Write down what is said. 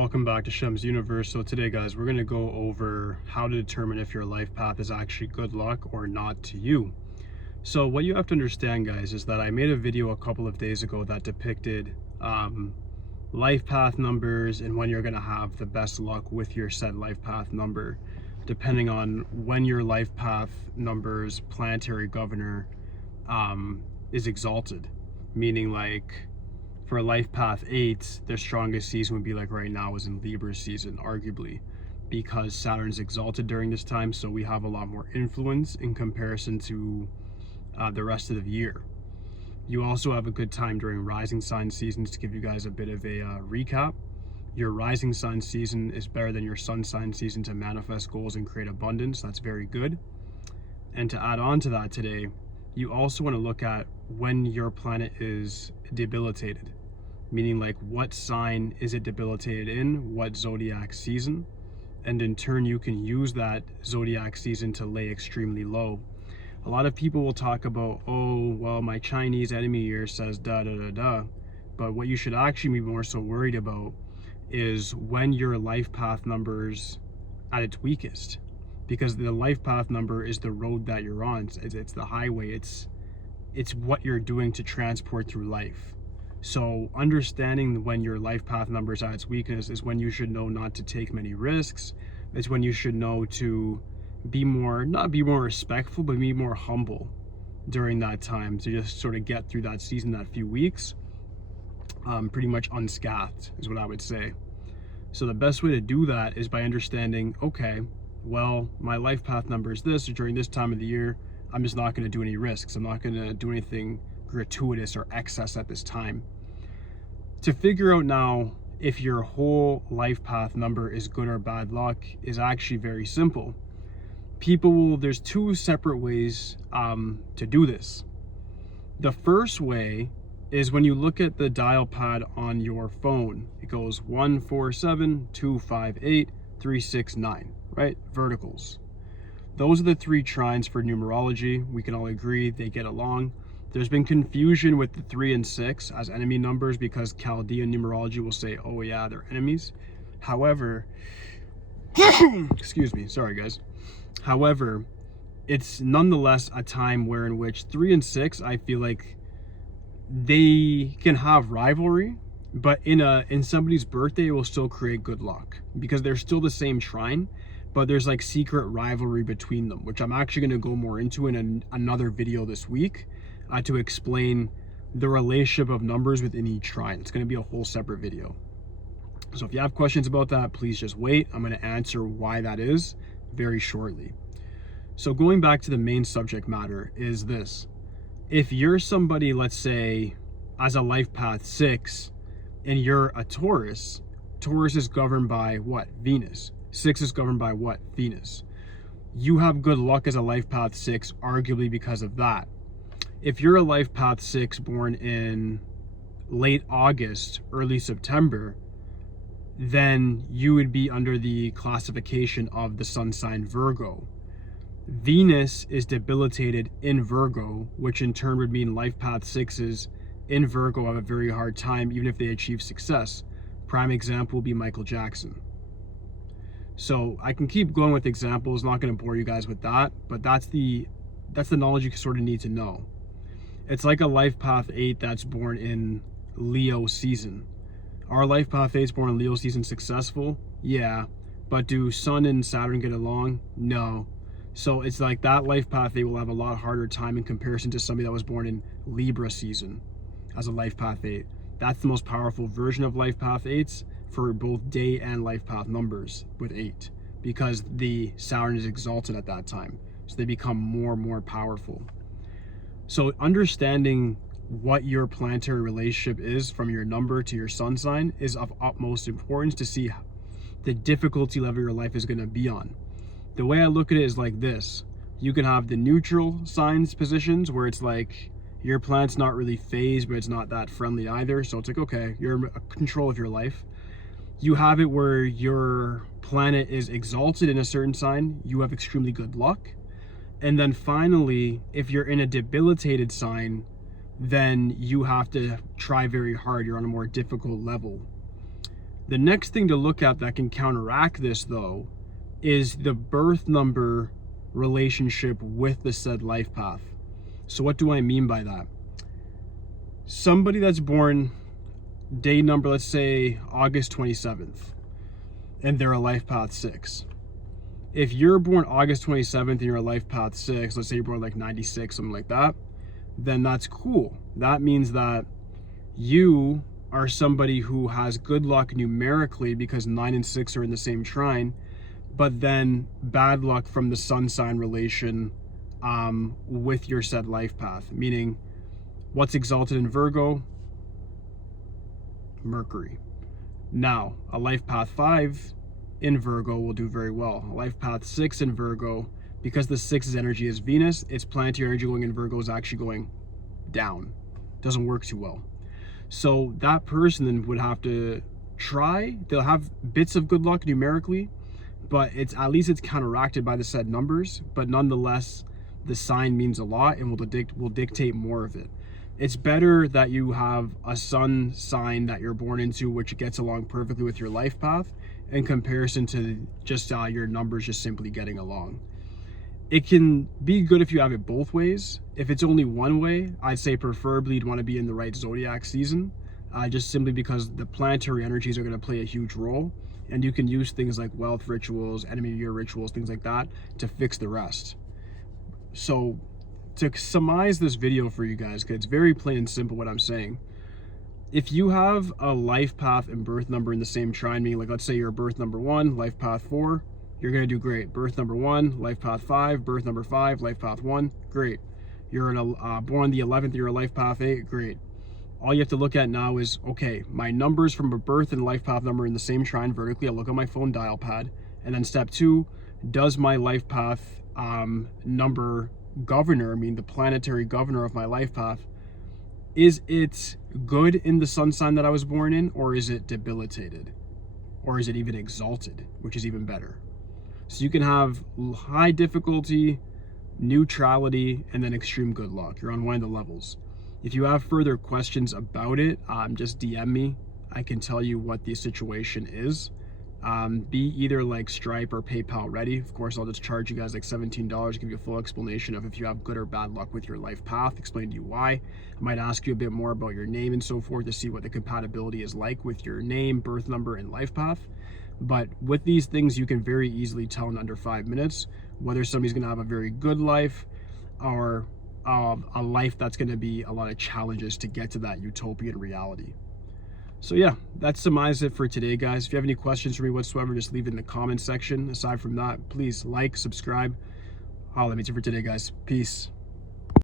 Welcome back to Shem's Universe. So today, guys, we're going to go over how to determine if your life path is actually good luck or not to you. So what you have to understand, guys, is that I made a video a couple of days ago that depicted life path numbers and when you're going to have the best luck with your said life path number, depending on when your life path number's planetary governor is exalted, meaning like for life path 8, their strongest season would be like right now is in Libra season, arguably, because Saturn's exalted during this time, so we have a lot more influence in comparison to the rest of the year. You also have a good time during rising sign seasons. To give you guys a bit of a recap, your rising sign season is better than your sun sign season to manifest goals and create abundance. That's very good. And to add on to that today, you also want to look at when your planet is debilitated, meaning like what sign is it debilitated in, what zodiac season, and in turn you can use that zodiac season to lay extremely low. A lot of people will talk about, oh, well, my Chinese enemy year says da da da da, but what you should actually be more so worried about is when your life path number's at its weakest, because the life path number is the road that you're on. It's the highway. It's what you're doing to transport through life. So understanding when your life path number is at its weakness is when you should know not to take many risks. It's when you should know to be more, not be more respectful, but be more humble during that time, to just sort of get through that season, that few weeks, pretty much unscathed is what I would say. So the best way to do that is by understanding, okay, well, my life path number is this, or during this time of the year, I'm just not going to do any risks. I'm not going to do anything gratuitous or excess at this time. To figure out now if your whole life path number is good or bad luck is actually very simple. There's two separate ways to do this. The first way is when you look at the dial pad on your phone. It goes 1 4 7 2 5 8 3 6 9, right? Verticals. Those are the 3 trines for numerology. We can all agree they get along. There's been confusion with the 3 and 6 as enemy numbers because Chaldean numerology will say, oh yeah, they're enemies. However, excuse me, sorry guys. However, it's nonetheless a time where in which 3 and 6, I feel like they can have rivalry, but in somebody's birthday, it will still create good luck because they're still the same trine, but there's like secret rivalry between them, which I'm actually going to go more into in another video this week to explain the relationship of numbers within each trine. It's going to be a whole separate video. So if you have questions about that, please just wait. I'm going to answer why that is very shortly. So going back to the main subject matter is this. If you're somebody, let's say, as a life path 6, and you're a Taurus, Taurus is governed by what? Venus. 6 is governed by what? Venus. You have good luck as a life path 6, arguably because of that. If you're a life path 6 born in late August, early September, then you would be under the classification of the sun sign Virgo. Venus is debilitated in Virgo, which in turn would mean life path 6s in Virgo have a very hard time even if they achieve success. Prime example will be Michael Jackson. So I can keep going with examples, not going to bore you guys with that, but that's the knowledge you sort of need to know. It's like a life path 8 that's born in Leo season. Are life path 8s born in Leo season successful? Yeah. But do Sun and Saturn get along? No. So it's like that life path 8 will have a lot harder time in comparison to somebody that was born in Libra season as a life path 8. That's the most powerful version of life path 8s for both day and life path numbers with 8, because the Saturn is exalted at that time. So they become more and more powerful. So understanding what your planetary relationship is from your number to your sun sign is of utmost importance to see the difficulty level your life is going to be on. The way I look at it is like this. You can have the neutral signs positions where it's like your planet's not really phased, but it's not that friendly either. So it's like, okay, you're in control of your life. You have it where your planet is exalted in a certain sign. You have extremely good luck. And then finally, if you're in a debilitated sign, then you have to try very hard. You're on a more difficult level. The next thing to look at that can counteract this, though, is the birth number relationship with the said life path. So what do I mean by that? Somebody that's born day number, let's say August 27th, and they're a life path 6. If you're born August 27th and you're a life path 6, let's say you're born like 96, something like that, then that's cool. That means that you are somebody who has good luck numerically because 9 and 6 are in the same trine, but then bad luck from the sun sign relation with your said life path. Meaning, what's exalted in Virgo? Mercury. Now, a life path 5 in Virgo will do very well. A life path 6 in Virgo, because the 6's energy is Venus, its planetary energy going in Virgo is actually going down. Doesn't work too well. So that person then would have to try. They'll have bits of good luck numerically, but at least it's counteracted by the said numbers. But nonetheless, the sign means a lot and will dictate more of it. It's better that you have a sun sign that you're born into, which gets along perfectly with your life path, in comparison to just your numbers just simply getting along. It can be good if you have it both ways. If it's only one way, I'd say preferably you'd want to be in the right zodiac season, just simply because the planetary energies are going to play a huge role, and you can use things like wealth rituals, enemy year rituals, things like that to fix the rest. So to summarize this video for you guys, because it's very plain and simple what I'm saying, if you have a life path and birth number in the same trine, meaning like let's say you're birth number 1, life path 4, you're going to do great. Birth number 1, life path 5, birth number 5, life path 1, great. You're born the 11th, you're a life path 8, great. All you have to look at now is, okay, my numbers from a birth and life path number in the same trine vertically. I'll look at my phone dial pad. And then step 2, does my life path number governor, I mean the planetary governor of my life path, is it good in the sun sign that I was born in, or is it debilitated? Or is it even exalted, which is even better? So you can have high difficulty, neutrality, and then extreme good luck. You're on one of the levels. If you have further questions about it, just DM me. I can tell you what the situation is. Be either like Stripe or PayPal ready. Of course, I'll just charge you guys like $17, give you a full explanation of if you have good or bad luck with your life path, explain to you why. I might ask you a bit more about your name and so forth to see what the compatibility is like with your name, birth number, and life path. But with these things, you can very easily tell in under 5 minutes whether somebody's going to have a very good life or a life that's going to be a lot of challenges to get to that utopian reality. So yeah, that summarizes it for today, guys. If you have any questions for me whatsoever, just leave it in the comment section. Aside from that, please like, subscribe. That's it for today, guys. Peace.